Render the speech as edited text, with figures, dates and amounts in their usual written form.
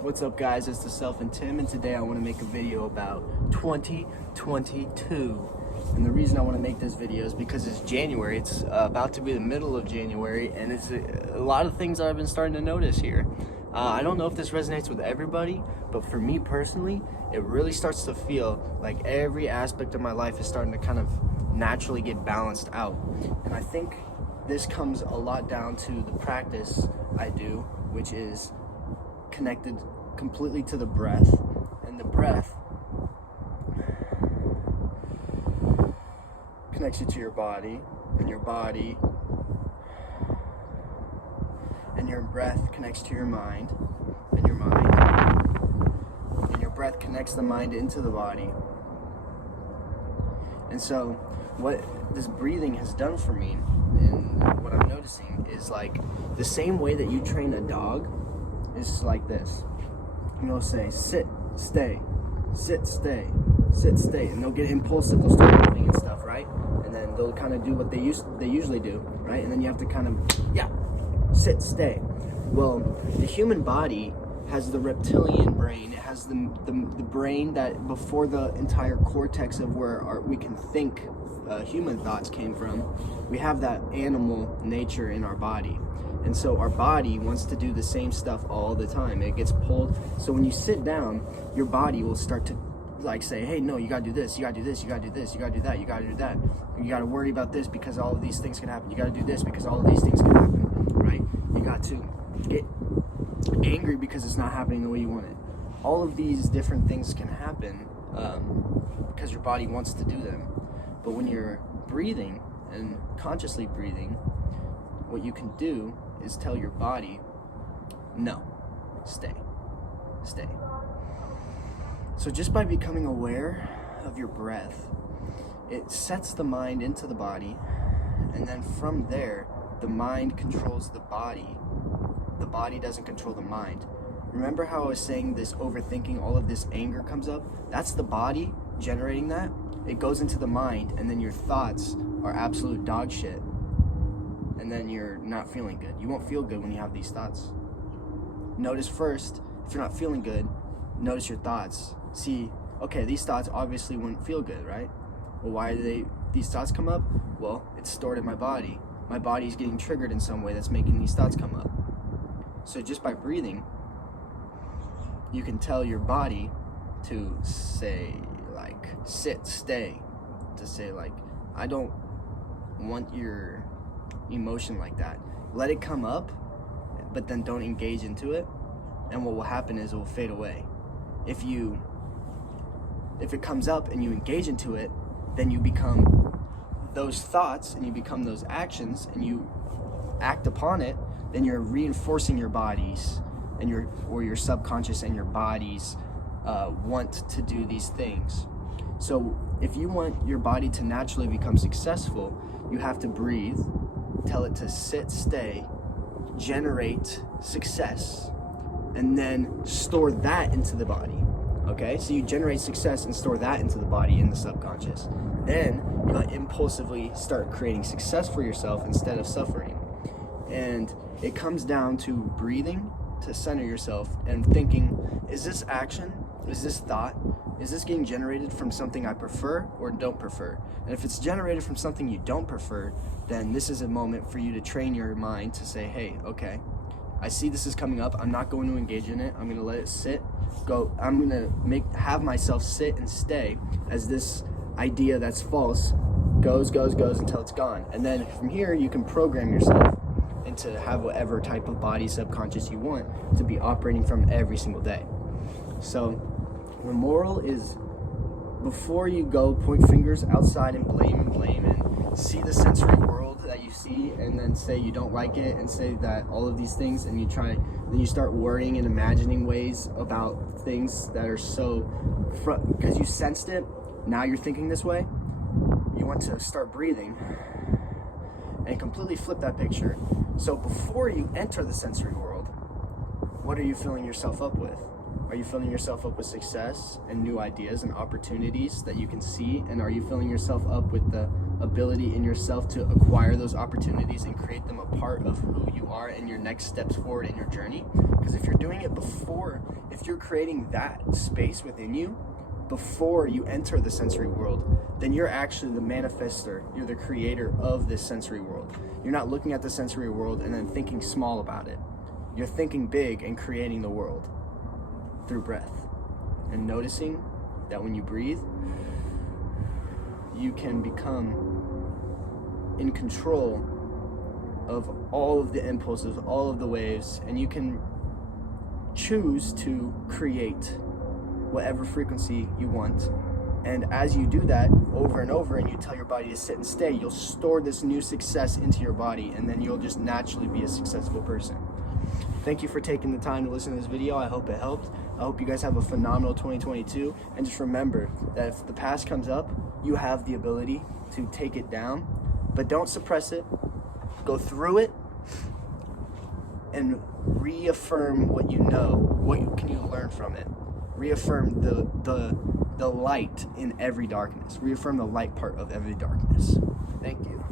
What's up, guys? It's the Self and Tim, and today I want to make a video about 2022. And the reason I want to make this video is because it's January. It's about to be the middle of January, and it's a lot of things I've been starting to notice here. I don't know if this resonates with everybody, but for me personally, it really starts to feel like every aspect of my life is starting to kind of naturally get balanced out. And I think this comes a lot down to the practice I do, which is connected completely to the breath. And the breath connects you to your body, and your body and your breath connects to your mind, and your mind and your breath connects the mind into the body. And so what this breathing has done for me, and what I'm noticing, is like the same way that you train a dog is like this. And they'll say, sit, stay, sit, stay, sit, stay. And they'll get impulsive, they'll start moving and stuff, right? And then they'll kind of do what they usually do, right? And then you have to kind of, sit, stay. Well, the human body has the reptilian brain. It has the brain that before the entire cortex of where we can think human thoughts came from. We have that animal nature in our body. And so our body wants to do the same stuff all the time. It gets pulled. So when you sit down, your body will start to like say, hey, no, you gotta do this, you gotta do this, you gotta do this, you gotta do that, you gotta do that. You gotta worry about this because all of these things can happen. You gotta do this because all of these things can happen, right? You got to get angry because it's not happening the way you want it. All of these different things can happen because your body wants to do them. But when you're breathing and consciously breathing, what you can do is tell your body, no, stay, stay. So just by becoming aware of your breath, it sets the mind into the body, and then from there, the mind controls the body. The body doesn't control the mind. Remember how I was saying this overthinking, all of this anger comes up? That's the body generating that. It goes into the mind, and then your thoughts are absolute dog shit. And then you're not feeling good. You won't feel good when you have these thoughts. Notice first, if you're not feeling good, notice your thoughts. See, okay, these thoughts obviously wouldn't feel good, right? Well, why do these thoughts come up? Well, it's stored in my body. My body's getting triggered in some way that's making these thoughts come up. So just by breathing, you can tell your body to say, like, sit, stay. To say, like, I don't want your emotion like that. Let it come up, but then don't engage into it. And what will happen is it will fade away. If it comes up and you engage into it, then you become those thoughts and you become those actions and you act upon it, then you're reinforcing your bodies and your subconscious and your bodies want to do these things. So if you want your body to naturally become successful, you have to breathe, tell it to sit, stay, generate success, and then store that into the body. Okay, so you generate success and store that into the body in the subconscious. Then you impulsively start creating success for yourself instead of suffering. And it comes down to breathing to center yourself and thinking, is this action, is this thought, is this getting generated from something I prefer or don't prefer? And if it's generated from something you don't prefer, then this is a moment for you to train your mind to say, hey, okay, I see this is coming up. I'm not going to engage in it. I'm going to let it sit. I'm going to have myself sit and stay as this idea that's false goes until it's gone. And then from here, you can program yourself into have whatever type of body subconscious you want to be operating from every single day. So the moral is, before you go point fingers outside and blame and see the sensory world that you see and then say you don't like it and say that all of these things, and then you start worrying and imagining ways about things that are so, because you sensed it, now you're thinking this way. You want to start breathing and completely flip that picture. So before you enter the sensory world, what are you filling yourself up with? Are you filling yourself up with success and new ideas and opportunities that you can see? And are you filling yourself up with the ability in yourself to acquire those opportunities and create them a part of who you are and your next steps forward in your journey? Because if you're doing it before, if you're creating that space within you before you enter the sensory world, then you're actually the manifester. You're the creator of this sensory world. You're not looking at the sensory world and then thinking small about it. You're thinking big and creating the world through breath. And noticing that when you breathe, you can become in control of all of the impulses, all of the waves, and you can choose to create whatever frequency you want. And as you do that over and over and you tell your body to sit and stay, you'll store this new success into your body, and then you'll just naturally be a successful person. Thank you for taking the time to listen to this video. I hope it helped. I hope you guys have a phenomenal 2022. And just remember that if the past comes up, you have the ability to take it down, but don't suppress it. Go through it and reaffirm what you know. What can you learn from it? Reaffirm the light in every darkness. Reaffirm the light part of every darkness. Thank you.